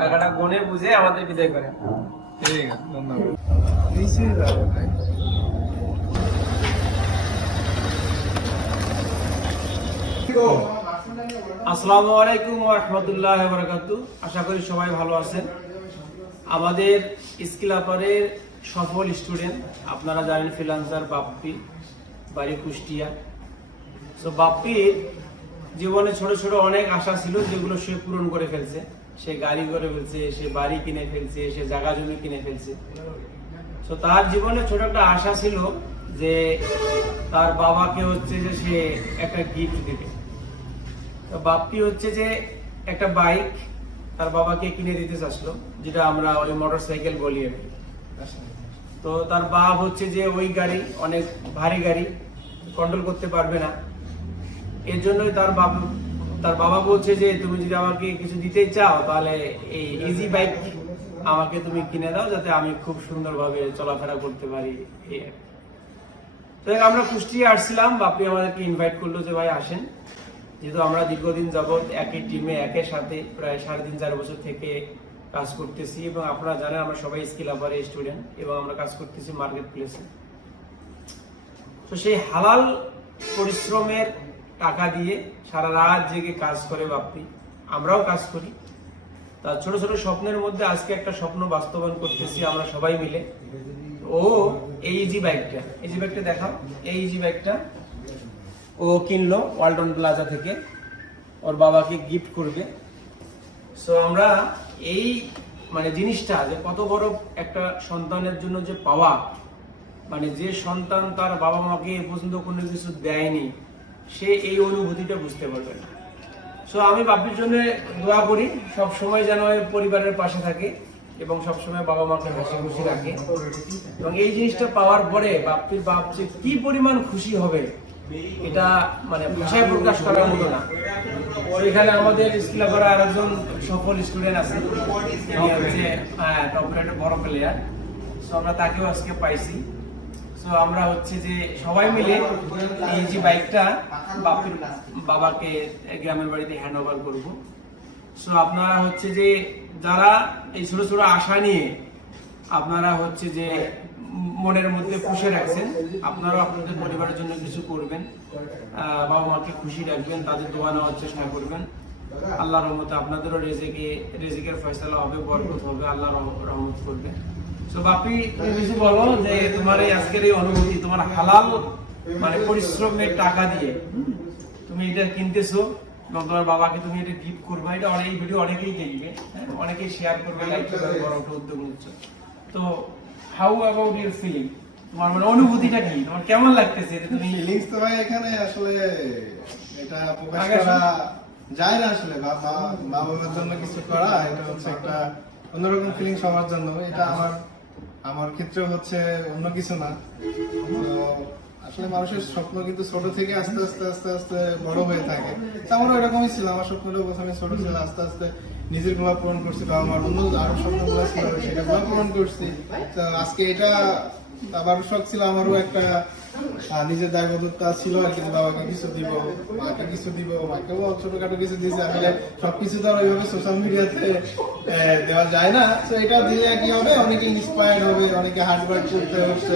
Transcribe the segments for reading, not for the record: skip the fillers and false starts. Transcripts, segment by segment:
টাকাটা গুনে বুঝে আমাদের বিদায় করে। ঠিক আছে, ধন্যবাদ। আসসালামু আলাইকুম ওয়া রাহমাতুল্লাহি ওয়া বারাকাতুহু। আশা করি সবাই ভালো আছেন। আমাদের স্কিল আপারের সফল স্টুডেন্ট, আপনারা জানেন ফ্রিল্যান্সার বাপ্পি, বাড়ি কুষ্টিয়া। তো বাপ্পির জীবনে ছোট ছোট অনেক আশা ছিল, যেগুলো সে পূরণ করে ফেলছে। সে গাড়ি করে ফেলছে, সে বাড়ি কিনে ফেলছে, সে জায়গা জমি কিনে ফেলছে। তো তার জীবনে ছোট একটা আশা ছিল যে তার বাবাকে হচ্ছে যে সে একটা গিফট দেবে। তো বাপ্পি হচ্ছে যে একটা বাইক তার বাবাকে কিনে দিতে চাচ্ছিল, যেটা আমরা ওই মোটরসাইকেল বলি আর কি। তো তার বাপ হচ্ছে যে ওই গাড়ি অনেক ভারী গাড়ি, কন্ট্রোল করতে পারবে না। এর জন্যই তার বাবা বলছে যে তুমি যদি আমাকে কিছু দিতেই চাও তাহলে এই ইজি বাইক আমাকে তুমি কিনে দাও, যাতে আমি খুব সুন্দরভাবে চলাফেরা করতে পারি। তো আমরা কুষ্টিয়া আসছিলাম, বাপ্পি আমাদেরকে ইনভাইট করলো যে ভাই আসেন, যেহেতু আমরা দীর্ঘদিন যাবৎ একই টিমে একই সাথে প্রায় 3.5-4 বছর থেকে কাজ করতেছি, এবং আপনারা জানেন আমরা সবাই স্কিল আপারের স্টুডেন্ট, এবং আমরা কাজ করতেছি মার্কেট প্লেসে। তো সেই হালাল পরিশ্রমের টাকা দিয়ে সারা রাত জেগে কাজ করে বাপ্পি, আমরাও কাজ করি। তার ছোট ছোট স্বপ্নের মধ্যে আজকে একটা স্বপ্ন বাস্তবায়ন করতেছি আমরা সবাই মিলে। ও এই ইজি বাইকটা দেখাও। এই ইজি বাইকটা ও কিনলো ওয়ালটন প্লাজা থেকে, ওর বাবাকে গিফট করবে। সো আমরা এই জিনিসটা যে কত বড় একটা সন্তানের জন্য যে পাওয়া, যে সন্তান তার বাবা মাকে এ পর্যন্ত কোনো কিছু দেয়নি, সে এই অনুভূতিটা বুঝতে পারবে না। সো আমি বাপ্পির জন্য দোয়া করি সব সময় যেন পরিবারের পাশে থাকে এবং সবসময় বাবা মাকে হাসি খুশি রাখে। এবং এই জিনিসটা পাওয়ার পরে বাপ্পির বাপ যে কি পরিমাণ খুশি হবে, এটা ভাষায় প্রকাশ করার মতো না। এখানে আমাদের স্কুল আপারের আরেকজন সফল স্টুডেন্ট আছে, তিনি হচ্ছে টপ রেটের বড় প্লেয়ার। তো আমরা তাকেও আজকে পাইছি। তো আমরা হচ্ছে যে সবাই মিলে এই যে বাইকটা বাপ্পির বাবাকে গ্রামের বাড়িতে হ্যান্ড ওভার করবো। সো আপনারা হচ্ছে যে যারা এই ছোট ছোট আশা নিয়ে আপনারা হচ্ছে যে মনের মধ্যে পুষে রাখছেন, আপনারাও আপনাদের পরিবারের জন্য কিছু করবেন, বাবা মাকে খুশি রাখবেন, তাদের দোয়া নেওয়ার চেষ্টা করবেন। আল্লাহর রহমতে আপনাদেরও রেজিকের ফয়সালা হবে, বরকত হবে, আল্লাহ রহমত করবে। তো বাপ্পি, তুমি কিছু বলো যে তোমার এই আজকের এই অনুভূতি, তোমার হালাল পরিশ্রমের টাকা দিয়ে তুমি এটা কিনতেছো এবং তোমার বাবাকে তুমি এটা গিফট করবে। এটা এই ভিডিও অনেকেই দেখবে, অনেকেই শেয়ার করবে, লাইক করবে, বড় একটা উদ্যোগ নিচ্ছ। তো হাউ অ্যাবাউট ইউর ফিলিং, তোমার অনুভূতিটা কি, তোমার কেমন লাগতেছে? তুমি ফিলিংস তো ভাই এখানে আসলে এটা প্রকাশ করা যায় না। আসলে মা বাবার জন্য কিছু করা, এটা হচ্ছে একটা অন্যরকম ফিলিং সবার জন্য। এটা আমার ক্ষেত্রে হচ্ছে অন্য কিছু না। তো আসলে মানুষের স্বপ্ন কিন্তু ছোট থেকে আস্তে আস্তে আস্তে আস্তে বড় হয়ে থাকে। আমারও এরকমই ছিল, আমার স্বপ্নটা প্রথমে ছোট ছিল, আস্তে আস্তে নিজের গুলা পূরণ করছি, বা আমার অন্য আরো স্বপ্নগুলো ছিল সেটা পূরণ করছি। তো আজকে এটা আবার শখ ছিল, আমারও একটা নিজের দায়বদ্ধতা ছিল আর কি, বাবাকে কিছু দিব, মাকে কিছু দিব, মাকেও ছোটখাটো কিছু দিয়েছে। আসলে সবকিছু তো আর ওইভাবে সোশ্যাল মিডিয়াতে দেওয়া যায় না। তো এটা দিয়ে কি হবে, অনেকে ইন্সপায়ার্ড হবে, অনেকে হার্ড ওয়ার্ক করতে হচ্ছে।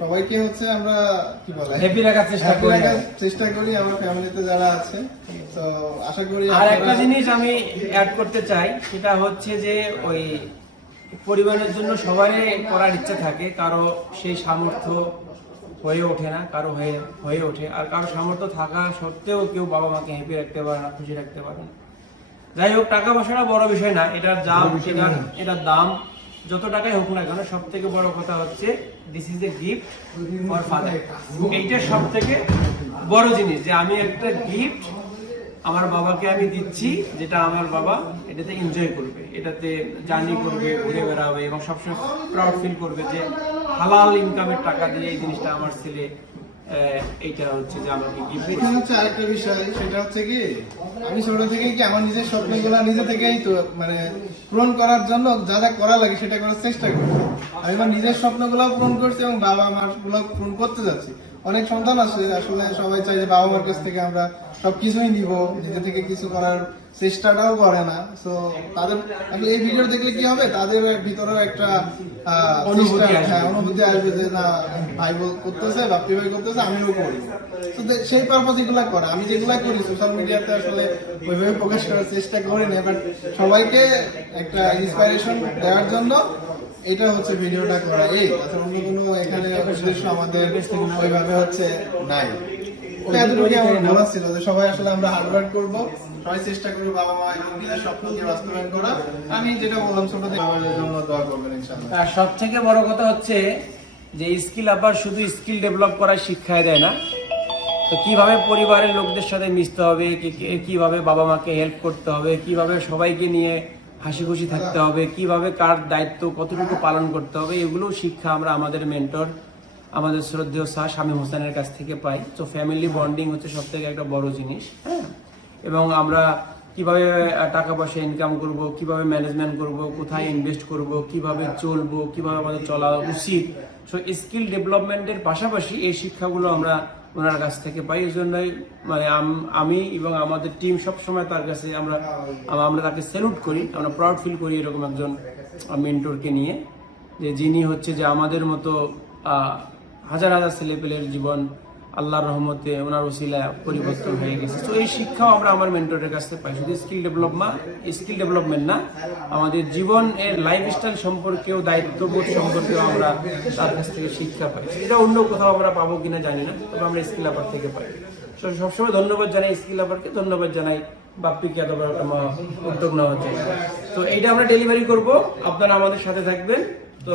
সবাইকে হচ্ছে আমরা কি বলে হ্যাপি রাখার চেষ্টা করি আমার ফ্যামিলিতে যারা আছে। তো আশা করি। আর একটা জিনিস আমি অ্যাড করতে চাই, সেটা হচ্ছে যে ওই পরিবারের জন্য সবারই করার ইচ্ছা থাকে, কারো সেই সামর্থ্য হয়ে ওঠে না, কারো হয়ে ওঠে, আর কারো সামর্থ্য থাকা সত্ত্বেও কেউ বাবা মাকে হ্যাপি রাখতে পারে না, খুশি রাখতে পারে না। যাই হোক, টাকা পয়সাটা বড় বিষয় না, এটার দাম যত টাকাই হোক না কেন, সব থেকে বড় কথা হচ্ছে this is a gift for father. এইটা সব থেকে বড় জিনিস, যে আমি একটা গিফট আমার বাবাকে আমি দিচ্ছি, যেটা আমার বাবা এটাতে এনজয় করবে, এটাতে জার্নি করবে, ঘুরে বেড়াবে, এবং সবসময় প্রাউড ফিল করবে যে হালাল ইনকামের টাকা দিয়ে এই জিনিসটা আমার ছেলে এইটা হচ্ছে যে আমাকে গিফট। এখানে হচ্ছে আরেকটা বিষয়, সেটা হচ্ছে কি আমি ছোট থেকে কি আমার নিজের স্বপ্নগুলো নিজে থেকেই তো পূরণ করার জন্য যা যা করা লাগে সেটা করার চেষ্টা করছি। আমি আমার নিজের স্বপ্নগুলো পূরণ করছি এবং বাবা মার গুলো পূরণ করতে যাচ্ছি। অনেক সন্তান আছে আসলে সবাই চাই যে বাবা মার কাছ থেকে আমরা সবকিছুই নিব, নিজে থেকে কিছু করার চেষ্টাটাও করে না। তো তাদের আসলে এই ভিডিও দেখলে কি হবে, তাদের ভিতরেও একটা অনুভূতি আসবে যে না ভাই করতেছে, বাপ্পি ভাই করতেছে, আমিও করি। তো সেই পারপাস এগুলা করে। আমি যেগুলা করি সোশ্যাল মিডিয়াতে আসলে ওইভাবে প্রকাশ করার চেষ্টা করি না, বাট সবাইকে একটা ইন্সপিরেশন দেওয়ার জন্য এটা হচ্ছে ভিডিওটা করা। এই অন্য কোনো এখানে উদ্দেশ্য আমাদের ওইভাবে হচ্ছে নাই। এতটুকু আমার বলা ছিল যে সবাই আসলে আমরা হার্ডওয়ার্ক করবো, সবাই চেষ্টা করবো বাবা মা এবং নিজের স্বপ্নকে বাস্তবায়ন করা। আমি যেটা বললাম ছোট থেকে আমাদের জন্য দোয়া করবেন ইনশাআল্লাহ। আর সব থেকে বড় কথা হচ্ছে যে স্কিল আবার শুধু স্কিল ডেভেলপ করার শিক্ষায় দেয় না, তো কিভাবে পরিবারের লোকদের সাথে মিশতে হবে, কিভাবে বাবা মাকে হেল্প করতে হবে, কিভাবে সবাইকে নিয়ে হাসি খুশি থাকতে হবে, কিভাবে কার দায়িত্ব কতটুকু পালন করতে হবে, এগুলো শিক্ষা আমরা আমাদের মেন্টর আমাদের শ্রদ্ধেয় স্যার শামীম হোসেনের কাছ থেকে পাই। তো ফ্যামিলি বন্ডিং হচ্ছে সব থেকে একটা বড় জিনিস, হ্যাঁ। এবং আমরা কিভাবে টাকা পয়সা ইনকাম করব, কিভাবে ম্যানেজমেন্ট করব, কোথায় ইনভেস্ট করব, কিভাবে চলবো, কিভাবে আমাদের চলা উচিত। সো স্কিল ডেভেলপমেন্টের পাশাপাশি এই শিক্ষাগুলো আমরা ওনার কাছ থেকে পাই। এই জন্যই মানে আমি এবং আমাদের টিম সবসময় তার কাছে আমরা তাকে স্যালুট করি, আমরা প্রাউড ফিল করি এরকম একজন মেন্টরকে নিয়ে, যে যিনি হচ্ছে যে আমাদের মতো হাজার হাজার ছেলেপেলের জীবন আল্লাহর রহমতে ওনার ওসিলা পরিবর্তন হয়ে গেছে। তো এই শিক্ষাও আমরা আমার মেন্টরের কাছ থেকে পাই। শুধু স্কিল ডেভেলপমেন্ট না, আমাদের জীবনের লাইফস্টাইল সম্পর্কেও, দায়িত্ববোধ সম্পর্কেও আমরা তার কাছ থেকে শিক্ষা পাই। এটা অন্য কোথাও আমরা পাবো কিনা জানি না, তবে আমরা স্কিল আপার থেকে পাই। তো সবসময় ধন্যবাদ জানাই স্কিল আপারকে, ধন্যবাদ জানাই বাপ্পিকে এত বড় একটা উদ্যোগ নেওয়ার জন্য। তো এইটা আমরা ডেলিভারি করব, আপনারা আমাদের সাথে থাকবেন। তো